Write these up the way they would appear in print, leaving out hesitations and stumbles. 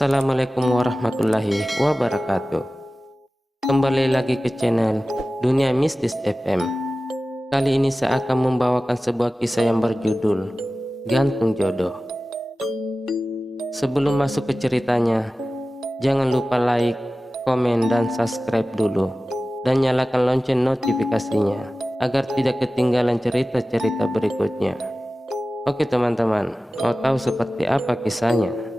Assalamualaikum warahmatullahi wabarakatuh. Kembali lagi ke channel Dunia Mistis FM. Kali ini saya akan membawakan sebuah kisah yang berjudul Gantung Jodoh. Sebelum masuk ke ceritanya, jangan lupa like, komen, dan subscribe dulu, dan nyalakan lonceng notifikasinya agar tidak ketinggalan cerita-cerita berikutnya. Oke teman-teman, mau tahu seperti apa kisahnya?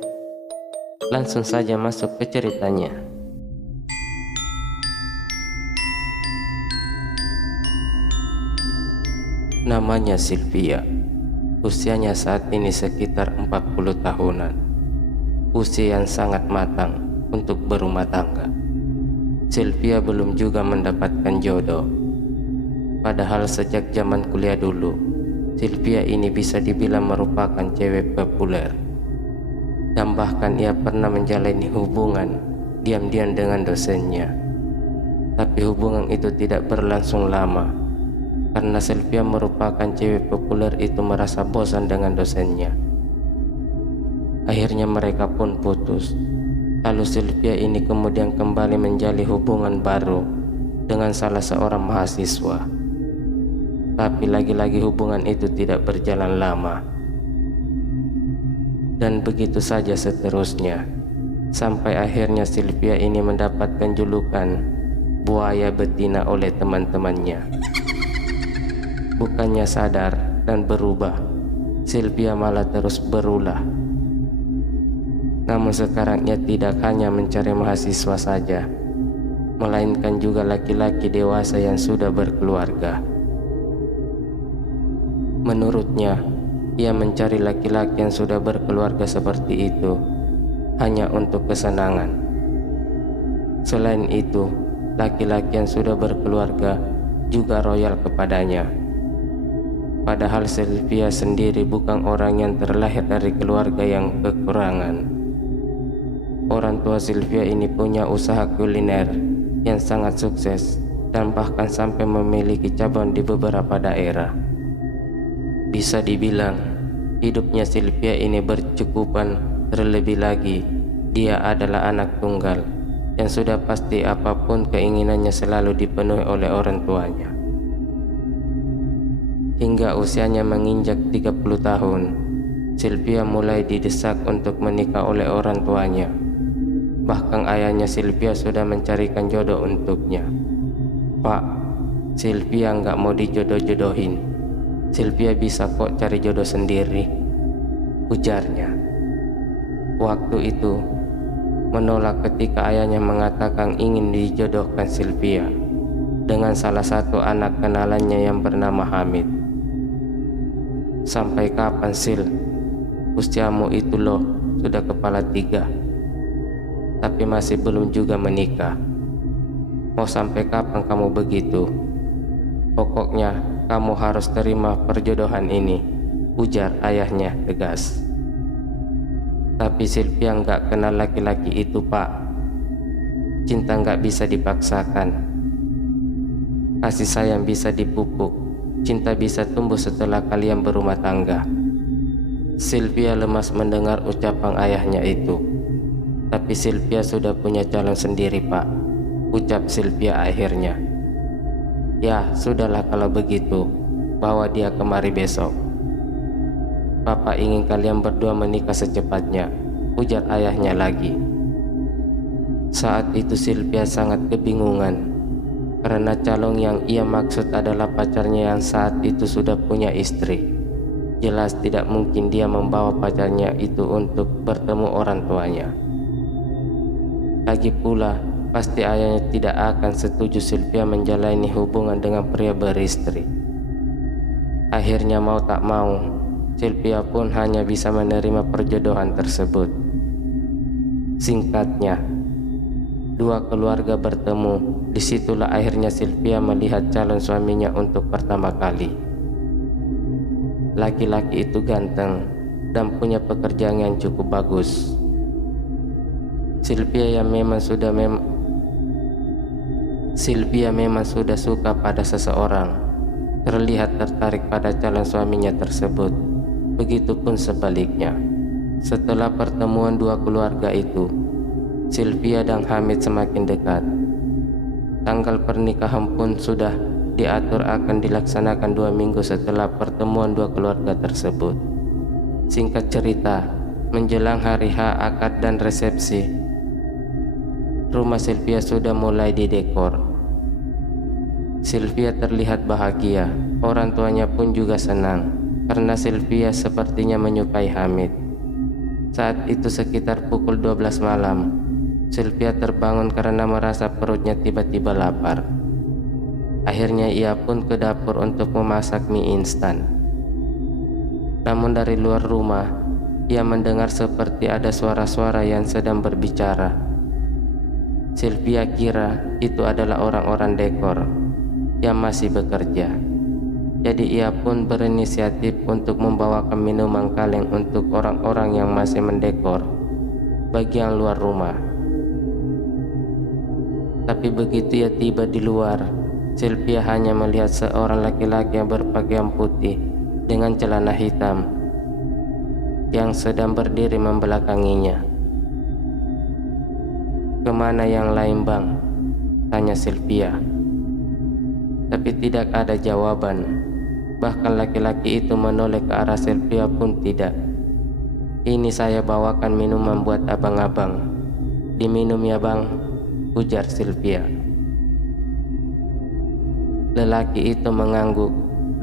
Langsung saja masuk ke ceritanya. Namanya Sylvia. Usianya saat ini sekitar 40 tahunan. Usia yang sangat matang untuk berumah tangga. Sylvia belum juga mendapatkan jodoh. Padahal sejak zaman kuliah dulu, Sylvia ini bisa dibilang merupakan cewek populer. Dan bahkan ia pernah menjalani hubungan diam-diam dengan dosennya. Tapi hubungan itu tidak berlangsung lama, karena Sylvia merupakan cewek populer itu merasa bosan dengan dosennya. Akhirnya mereka pun putus. Lalu Sylvia ini kemudian kembali menjalin hubungan baru dengan salah seorang mahasiswa. Tapi lagi-lagi hubungan itu tidak berjalan lama. Dan begitu saja seterusnya, sampai akhirnya Sylvia ini mendapatkan julukan buaya betina oleh teman-temannya. Bukannya sadar dan berubah, Sylvia malah terus berulah. Namun sekarang ia tidak hanya mencari mahasiswa saja, melainkan juga laki-laki dewasa yang sudah berkeluarga. Menurutnya, ia mencari laki-laki yang sudah berkeluarga seperti itu hanya untuk kesenangan. Selain itu, laki-laki yang sudah berkeluarga juga royal kepadanya. Padahal Sylvia sendiri bukan orang yang terlahir dari keluarga yang kekurangan. Orang tua Sylvia ini punya usaha kuliner yang sangat sukses dan bahkan sampai memiliki cabang di beberapa daerah. Bisa dibilang hidupnya Sylvia ini bercukupan, terlebih lagi dia adalah anak tunggal yang sudah pasti apapun keinginannya selalu dipenuhi oleh orang tuanya. Hingga usianya menginjak 30 tahun, Sylvia mulai didesak untuk menikah oleh orang tuanya. Bahkan ayahnya Sylvia sudah mencarikan jodoh untuknya. "Pak, Sylvia nggak mau dijodoh-jodohin. Sylvia bisa kok cari jodoh sendiri," ujarnya. Waktu itu menolak ketika ayahnya mengatakan ingin dijodohkan Sylvia dengan salah satu anak kenalannya yang bernama Hamid. "Sampai kapan, Sil? Usiamu itu loh sudah kepala 3, tapi masih belum juga menikah. Mau sampai kapan kamu begitu? Pokoknya kamu harus terima perjodohan ini," ujar ayahnya tegas. Tapi Sylvia nggak kenal laki-laki itu, Pak. Cinta nggak bisa dipaksakan. Kasih sayang bisa dipupuk. Cinta bisa tumbuh setelah kalian berumah tangga. Sylvia lemas mendengar ucapan ayahnya itu. Tapi Sylvia sudah punya calon sendiri, Pak, ucap Sylvia akhirnya. "Ya, sudahlah kalau begitu, bawa dia kemari besok. Papa ingin kalian berdua menikah secepatnya," ujar ayahnya lagi. Saat itu Sylvia sangat kebingungan, karena calon yang ia maksud adalah pacarnya yang saat itu sudah punya istri. Jelas tidak mungkin dia membawa pacarnya itu untuk bertemu orang tuanya. Lagi pula, pasti ayahnya tidak akan setuju Sylvia menjalani hubungan dengan pria beristri. Akhirnya mau tak mau, Sylvia pun hanya bisa menerima perjodohan tersebut. Singkatnya, dua keluarga bertemu. Disitulah akhirnya Sylvia melihat calon suaminya untuk pertama kali. Laki-laki itu ganteng dan punya pekerjaan yang cukup bagus. Sylvia memang sudah suka pada seseorang, terlihat tertarik pada calon suaminya tersebut. Begitupun sebaliknya, Setelah pertemuan dua keluarga itu, Sylvia dan Hamid semakin dekat. Tanggal pernikahan pun sudah diatur akan dilaksanakan 2 minggu setelah pertemuan dua keluarga tersebut. Singkat cerita, menjelang hari H akad dan resepsi, rumah Sylvia sudah mulai didekor. Sylvia terlihat bahagia, orang tuanya pun juga senang karena Sylvia sepertinya menyukai Hamid. Saat itu sekitar pukul 12 malam, Sylvia terbangun karena merasa perutnya tiba-tiba lapar. Akhirnya ia pun ke dapur untuk memasak mie instan. Namun dari luar rumah, ia mendengar seperti ada suara-suara yang sedang berbicara. Sylvia kira itu adalah orang-orang dekor yang masih bekerja. Jadi ia pun berinisiatif untuk membawakan minuman kaleng untuk orang-orang yang masih mendekor bagian luar rumah. Tapi begitu ia tiba di luar, Sylvia hanya melihat seorang laki-laki yang berpakaian putih dengan celana hitam yang sedang berdiri membelakanginya. "Kemana yang lain, Bang?" tanya Sylvia. Tapi tidak ada jawaban. Bahkan laki-laki itu menoleh ke arah Sylvia pun tidak. "Ini saya bawakan minuman buat abang-abang. Diminum ya, Bang," ujar Sylvia. Lelaki itu mengangguk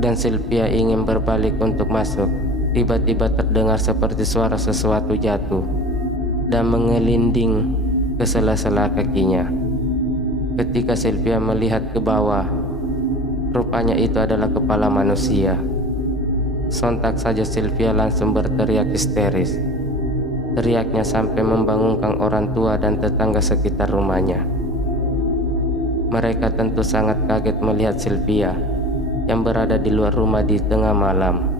dan Sylvia ingin berbalik untuk masuk. Tiba-tiba terdengar seperti suara sesuatu jatuh dan mengelinding ke sela-sela kakinya. Ketika Sylvia melihat ke bawah, rupanya itu adalah kepala manusia. Sontak saja Sylvia langsung berteriak histeris. Teriaknya sampai membangunkan orang tua dan tetangga sekitar rumahnya. Mereka tentu sangat kaget melihat Sylvia yang berada di luar rumah di tengah malam.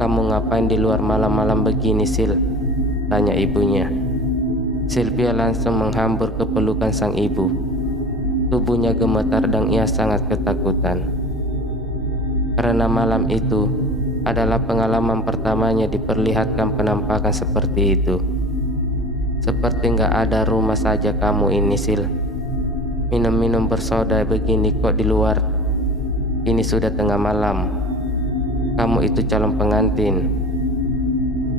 "Kamu ngapain di luar malam-malam begini, Sil?" tanya ibunya. Sylvia langsung menghambur ke pelukan sang ibu. Tubuhnya gemetar dan ia sangat ketakutan. Karena malam itu adalah pengalaman pertamanya diperlihatkan penampakan seperti itu. "Seperti nggak ada rumah saja kamu ini, Sil. Minum-minum bersoda begini kok di luar. Ini sudah tengah malam. Kamu itu calon pengantin.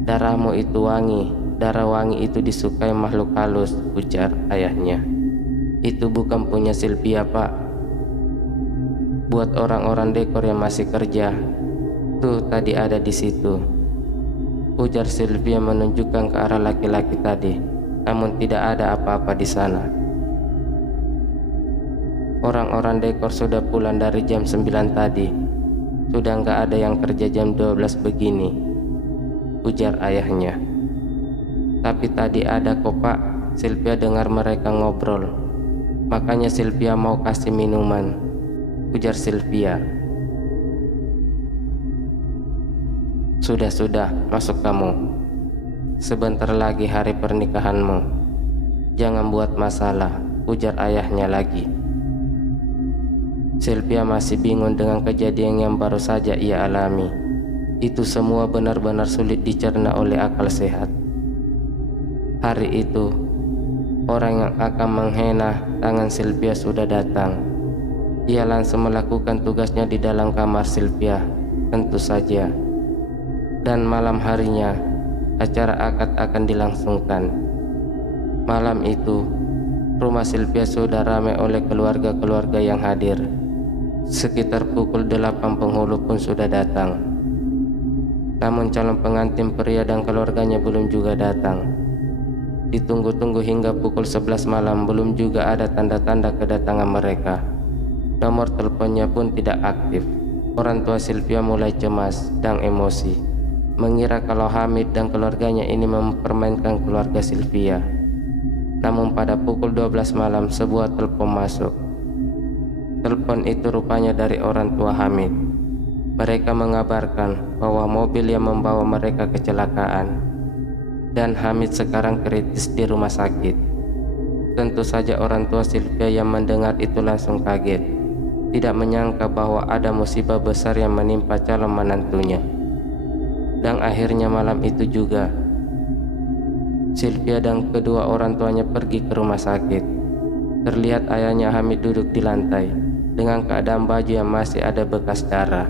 Darahmu itu wangi. Darah wangi itu disukai makhluk halus," ujar ayahnya. "Itu bukan punya Sylvia, Pak. Buat orang-orang dekor yang masih kerja. Tuh tadi ada di situ," ujar Sylvia menunjukkan ke arah laki-laki tadi. Namun tidak ada apa-apa di sana. "Orang-orang dekor sudah pulang dari jam 9 tadi. Sudah nggak ada yang kerja jam 12 begini," ujar ayahnya. "Tapi tadi ada kok, Pak." Sylvia dengar mereka ngobrol. "Makanya Sylvia mau kasih minuman," ujar Sylvia. Sudah, masuk kamu. Sebentar lagi hari pernikahanmu. Jangan buat masalah," ujar ayahnya lagi. Sylvia masih bingung dengan kejadian yang baru saja ia alami. Itu semua benar-benar sulit dicerna oleh akal sehat. Hari itu, orang yang akan menghina tangan Sylvia sudah datang. Ia langsung melakukan tugasnya di dalam kamar Sylvia, tentu saja. Dan malam harinya, acara akad akan dilangsungkan. Malam itu, rumah Sylvia sudah ramai oleh keluarga-keluarga yang hadir. Sekitar pukul 8 penghulu pun sudah datang. Namun calon pengantin pria dan keluarganya belum juga datang. Ditunggu-tunggu hingga pukul 11 malam belum juga ada tanda-tanda kedatangan mereka. Nomor teleponnya pun tidak aktif. Orang tua Sylvia mulai cemas dan emosi, mengira kalau Hamid dan keluarganya ini mempermainkan keluarga Sylvia. Namun pada pukul 12 malam sebuah telepon masuk. Telepon itu rupanya dari orang tua Hamid. Mereka mengabarkan bahwa mobil yang membawa mereka kecelakaan dan Hamid sekarang kritis di rumah sakit. Tentu saja orang tua Sylvia yang mendengar itu langsung kaget, tidak menyangka bahwa ada musibah besar yang menimpa calon menantunya. Dan akhirnya malam itu juga Sylvia dan kedua orang tuanya pergi ke rumah sakit. Terlihat ayahnya Hamid duduk di lantai dengan keadaan baju yang masih ada bekas darah.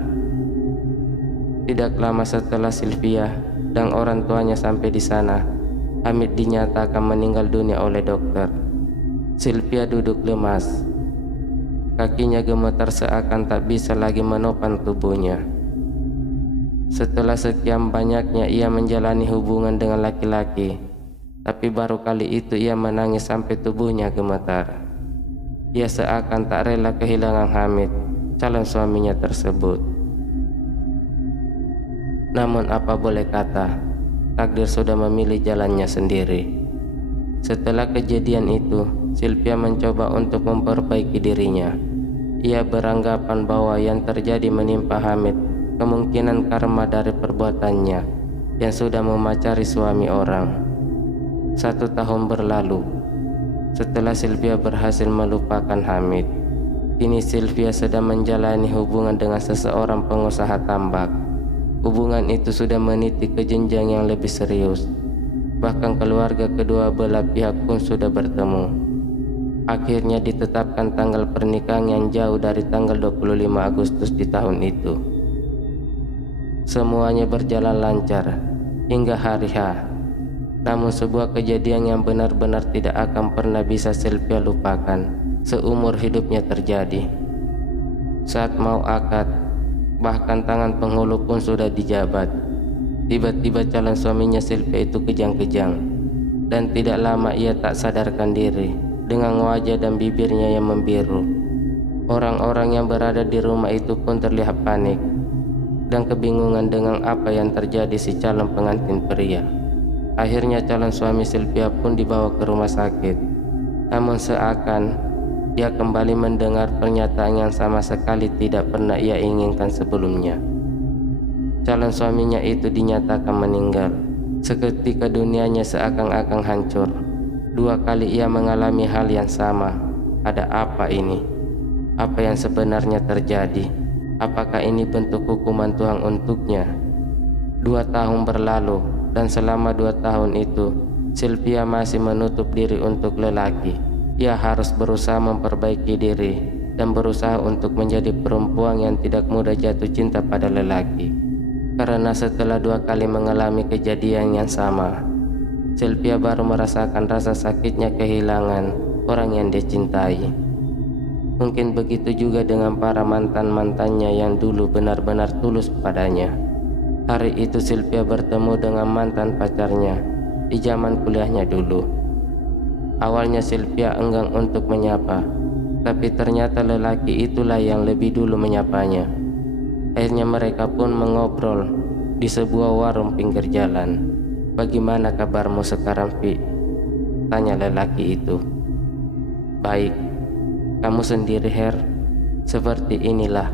Tidak lama setelah Sylvia dan orang tuanya sampai di sana, Hamid dinyatakan meninggal dunia oleh dokter. Sylvia duduk lemas. Kakinya gemetar seakan tak bisa lagi menopang tubuhnya. Setelah sekian banyaknya ia menjalani hubungan dengan laki-laki, tapi baru kali itu ia menangis sampai tubuhnya gemetar. Ia seakan tak rela kehilangan Hamid, calon suaminya tersebut. Namun apa boleh kata, takdir sudah memilih jalannya sendiri. Setelah kejadian itu, Sylvia mencoba untuk memperbaiki dirinya. Ia beranggapan bahwa yang terjadi menimpa Hamid kemungkinan karma dari perbuatannya yang sudah memacari suami orang. 1 tahun berlalu setelah Sylvia berhasil melupakan Hamid. Kini Sylvia sedang menjalani hubungan dengan seseorang pengusaha tambak. Hubungan itu sudah meniti ke jenjang yang lebih serius. Bahkan keluarga kedua belah pihak pun sudah bertemu. Akhirnya ditetapkan tanggal pernikahan yang jauh dari tanggal 25 Agustus di tahun itu. Semuanya berjalan lancar hingga hari H. Namun sebuah kejadian yang benar-benar tidak akan pernah bisa Sylvia lupakan seumur hidupnya terjadi. Saat mau akad, bahkan tangan penghulu pun sudah dijabat. Tiba-tiba calon suaminya Sylvia itu kejang-kejang, dan tidak lama ia tak sadarkan diri dengan wajah dan bibirnya yang membiru. Orang-orang yang berada di rumah itu pun terlihat panik dan kebingungan dengan apa yang terjadi si calon pengantin pria. Akhirnya calon suami Sylvia pun dibawa ke rumah sakit. Namun seakan ia kembali mendengar pernyataan yang sama sekali tidak pernah ia inginkan sebelumnya. Calon suaminya itu dinyatakan meninggal. Seketika dunianya seakan-akan hancur. 2 kali ia mengalami hal yang sama. Ada apa ini? Apa yang sebenarnya terjadi? Apakah ini bentuk hukuman Tuhan untuknya? 2 tahun berlalu, dan selama 2 tahun itu Sylvia masih menutup diri untuk lelaki. Ia harus berusaha memperbaiki diri dan berusaha untuk menjadi perempuan yang tidak mudah jatuh cinta pada lelaki. Karena setelah 2 kali mengalami kejadian yang sama, Sylvia baru merasakan rasa sakitnya kehilangan orang yang dia cintai. Mungkin begitu juga dengan para mantan-mantannya yang dulu benar-benar tulus padanya. Hari itu Sylvia bertemu dengan mantan pacarnya di zaman kuliahnya dulu. Awalnya Sylvia enggan untuk menyapa, tapi ternyata lelaki itulah yang lebih dulu menyapanya. Akhirnya mereka pun mengobrol di sebuah warung pinggir jalan. "Bagaimana kabarmu sekarang, Vi?" tanya lelaki itu. "Baik, kamu sendiri, Her?" "Seperti inilah,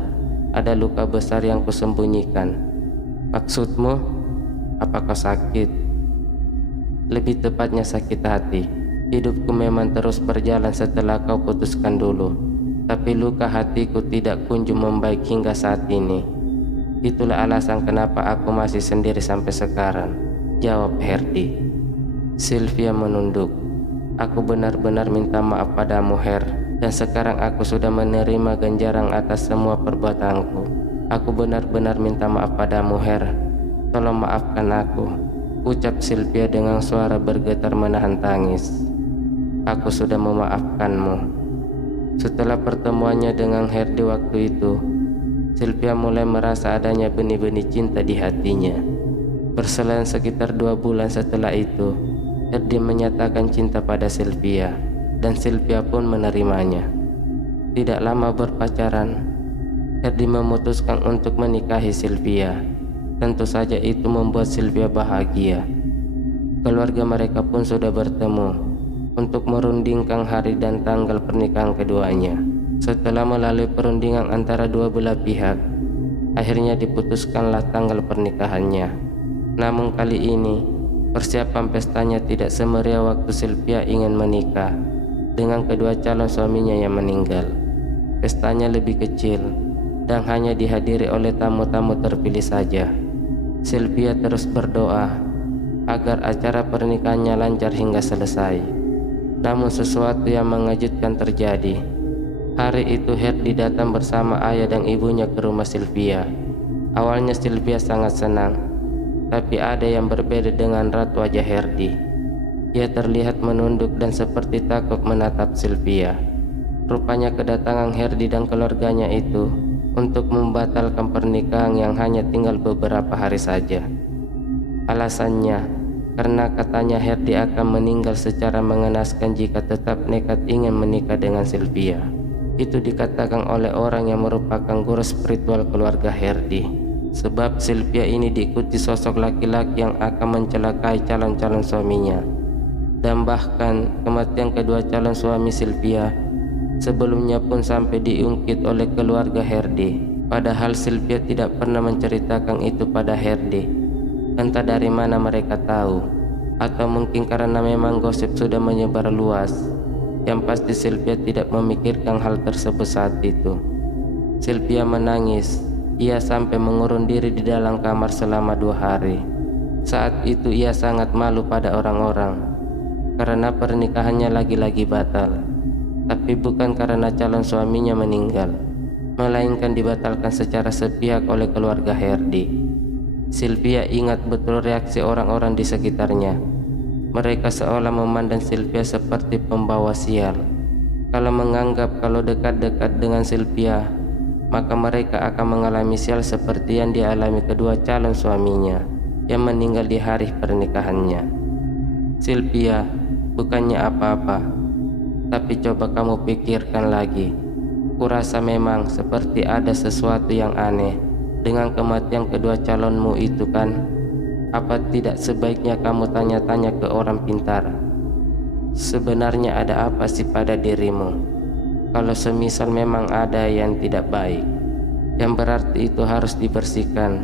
ada luka besar yang kusembunyikan." "Maksudmu, apakah sakit?" "Lebih tepatnya sakit hati. Hidupku memang terus berjalan setelah kau putuskan dulu, tapi luka hatiku tidak kunjung membaik hingga saat ini. Itulah alasan kenapa aku masih sendiri sampai sekarang," jawab Herdi. Sylvia menunduk. "Aku benar-benar minta maaf padamu, Her, dan sekarang aku sudah menerima ganjaran atas semua perbuatanku. Aku benar-benar minta maaf padamu, Her. Tolong maafkan aku," ucap Sylvia dengan suara bergetar menahan tangis. "Aku sudah memaafkanmu." Setelah pertemuannya dengan Herdi waktu itu, Sylvia mulai merasa adanya benih-benih cinta di hatinya. Berselang sekitar 2 bulan setelah itu, Herdi menyatakan cinta pada Sylvia, dan Sylvia pun menerimanya. Tidak lama berpacaran, Herdi memutuskan untuk menikahi Sylvia. Tentu saja itu membuat Sylvia bahagia. Keluarga mereka pun sudah bertemu untuk merundingkan hari dan tanggal pernikahan keduanya. Setelah melalui perundingan antara 2 belah pihak, akhirnya diputuskanlah tanggal pernikahannya. Namun kali ini, persiapan pestanya tidak semeriah waktu Sylvia ingin menikah dengan kedua calon suaminya yang meninggal. Pestanya lebih kecil dan hanya dihadiri oleh tamu-tamu terpilih saja. Sylvia terus berdoa agar acara pernikahannya lancar hingga selesai. Namun sesuatu yang mengejutkan terjadi. Hari itu Herdi datang bersama ayah dan ibunya ke rumah Sylvia. Awalnya Sylvia sangat senang, tapi ada yang berbeda dengan raut wajah Herdi. Ia terlihat menunduk dan seperti takut menatap Sylvia. Rupanya kedatangan Herdi dan keluarganya itu untuk membatalkan pernikahan yang hanya tinggal beberapa hari saja. Alasannya, karena katanya Herdi akan meninggal secara mengenaskan jika tetap nekat ingin menikah dengan Sylvia. Itu dikatakan oleh orang yang merupakan guru spiritual keluarga Herdi. Sebab Sylvia ini diikuti sosok laki-laki yang akan mencelakai calon-calon suaminya. Dan bahkan kematian kedua calon suami Sylvia sebelumnya pun sampai diungkit oleh keluarga Herdi. Padahal Sylvia tidak pernah menceritakan itu pada Herdi. Entah dari mana mereka tahu, atau mungkin karena memang gosip sudah menyebar luas. Yang pasti Sylvia tidak memikirkan hal tersebut saat itu. Sylvia menangis. Ia sampai mengurung diri di dalam kamar selama 2 hari. Saat itu ia sangat malu pada orang-orang karena pernikahannya lagi-lagi batal. Tapi bukan karena calon suaminya meninggal, melainkan dibatalkan secara sepihak oleh keluarga Herdi. Sylvia ingat betul reaksi orang-orang di sekitarnya. Mereka seolah memandang Sylvia seperti pembawa sial. Kalau menganggap kalau dekat-dekat dengan Sylvia, maka mereka akan mengalami sial seperti yang dialami kedua calon suaminya yang meninggal di hari pernikahannya. Sylvia, bukannya apa-apa, tapi coba kamu pikirkan lagi. Kurasa memang seperti ada sesuatu yang aneh dengan kematian kedua calonmu itu kan? Apa tidak sebaiknya kamu tanya-tanya ke orang pintar? Sebenarnya ada apa sih pada dirimu? Kalau semisal memang ada yang tidak baik, yang berarti itu harus dibersihkan,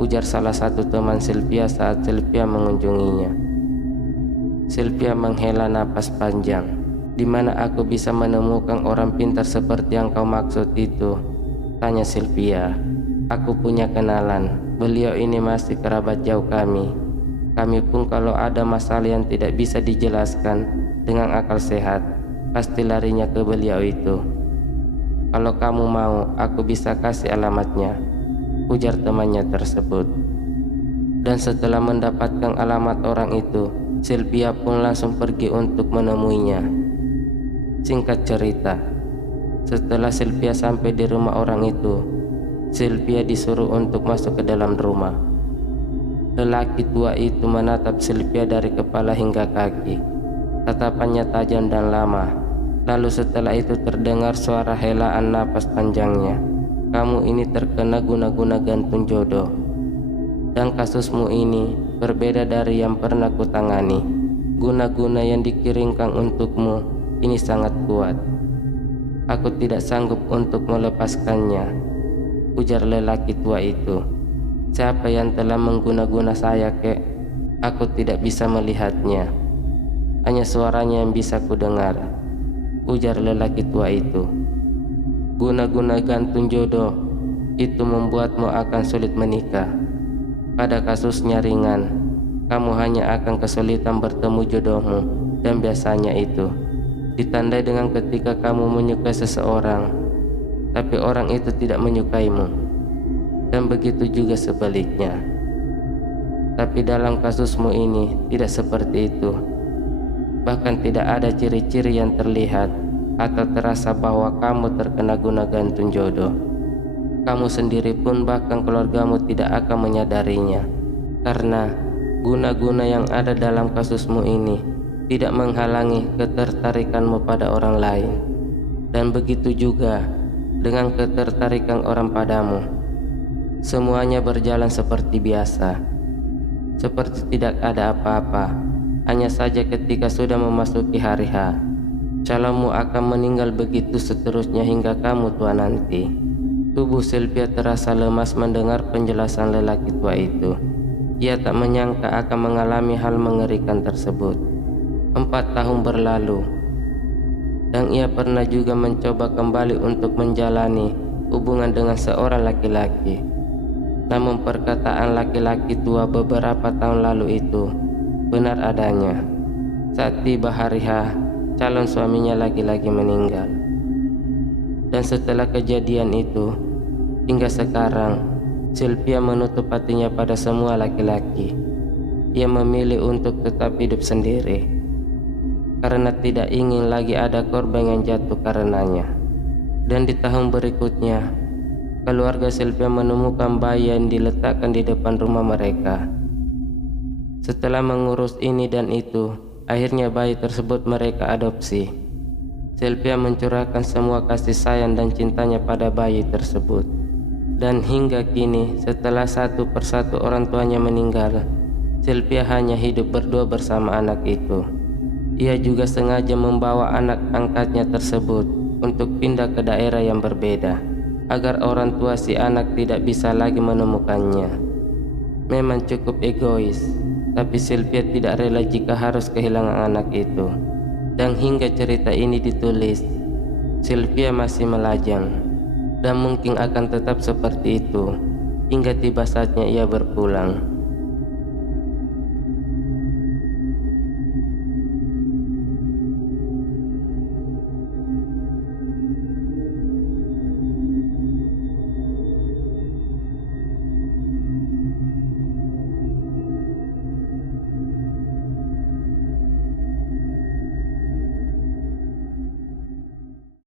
ujar salah satu teman Sylvia saat Sylvia mengunjunginya. Sylvia menghela napas panjang. Di mana aku bisa menemukan orang pintar seperti yang kau maksud itu? Tanya Sylvia. Aku punya kenalan, beliau ini masih kerabat jauh kami. Kami pun kalau ada masalah yang tidak bisa dijelaskan dengan akal sehat, pasti larinya ke beliau itu. Kalau kamu mau, aku bisa kasih alamatnya, ujar temannya tersebut. Dan setelah mendapatkan alamat orang itu, Sylvia pun langsung pergi untuk menemuinya. Singkat cerita, setelah Sylvia sampai di rumah orang itu, Sylvia disuruh untuk masuk ke dalam rumah. Lelaki tua itu menatap Sylvia dari kepala hingga kaki. Tatapannya tajam dan lama. Lalu setelah itu terdengar suara helaan napas panjangnya. Kamu ini terkena guna-guna gantung jodoh. Dan kasusmu ini berbeda dari yang pernah kutangani. Guna-guna yang dikirimkan untukmu ini sangat kuat. Aku tidak sanggup untuk melepaskannya, ujar lelaki tua itu. Siapa yang telah mengguna-guna saya, kek? Aku tidak bisa melihatnya. Hanya suaranya yang bisa kudengar, ujar lelaki tua itu. Guna-guna gantung jodoh itu membuatmu akan sulit menikah. Pada kasusnya ringan, kamu hanya akan kesulitan bertemu jodohmu. Dan biasanya itu ditandai dengan ketika kamu menyukai seseorang, tapi orang itu tidak menyukaimu, dan begitu juga sebaliknya. Tapi dalam kasusmu ini tidak seperti itu. Bahkan tidak ada ciri-ciri yang terlihat atau terasa bahwa kamu terkena guna gantung jodoh. Kamu sendiri pun bahkan keluargamu tidak akan menyadarinya, karena guna-guna yang ada dalam kasusmu ini tidak menghalangi ketertarikanmu pada orang lain. Dan begitu juga dengan ketertarikan orang padamu. Semuanya berjalan seperti biasa, seperti tidak ada apa-apa. Hanya saja ketika sudah memasuki hari H, calonmu akan meninggal, begitu seterusnya hingga kamu tua nanti. Tubuh Sylvia terasa lemas mendengar penjelasan lelaki tua itu. Ia tak menyangka akan mengalami hal mengerikan tersebut. 4 tahun berlalu, dan ia pernah juga mencoba kembali untuk menjalani hubungan dengan seorang laki-laki. Namun perkataan laki-laki tua beberapa tahun lalu itu benar adanya. Saat tiba hari H, calon suaminya lagi-lagi meninggal. Dan setelah kejadian itu, hingga sekarang, Sylvia menutup hatinya pada semua laki-laki. Ia memilih untuk tetap hidup sendiri, karena tidak ingin lagi ada korban yang jatuh karenanya. Dan di tahun berikutnya, keluarga Sylvia menemukan bayi yang diletakkan di depan rumah mereka. Setelah mengurus ini dan itu, akhirnya bayi tersebut mereka adopsi. Sylvia mencurahkan semua kasih sayang dan cintanya pada bayi tersebut. Dan hingga kini, setelah satu persatu orang tuanya meninggal, Sylvia hanya hidup berdua bersama anak itu. Ia juga sengaja membawa anak angkatnya tersebut untuk pindah ke daerah yang berbeda, agar orang tua si anak tidak bisa lagi menemukannya. Memang cukup egois, tapi Sylvia tidak rela jika harus kehilangan anak itu. Dan hingga cerita ini ditulis, Sylvia masih melajang, dan mungkin akan tetap seperti itu hingga tiba saatnya ia berpulang.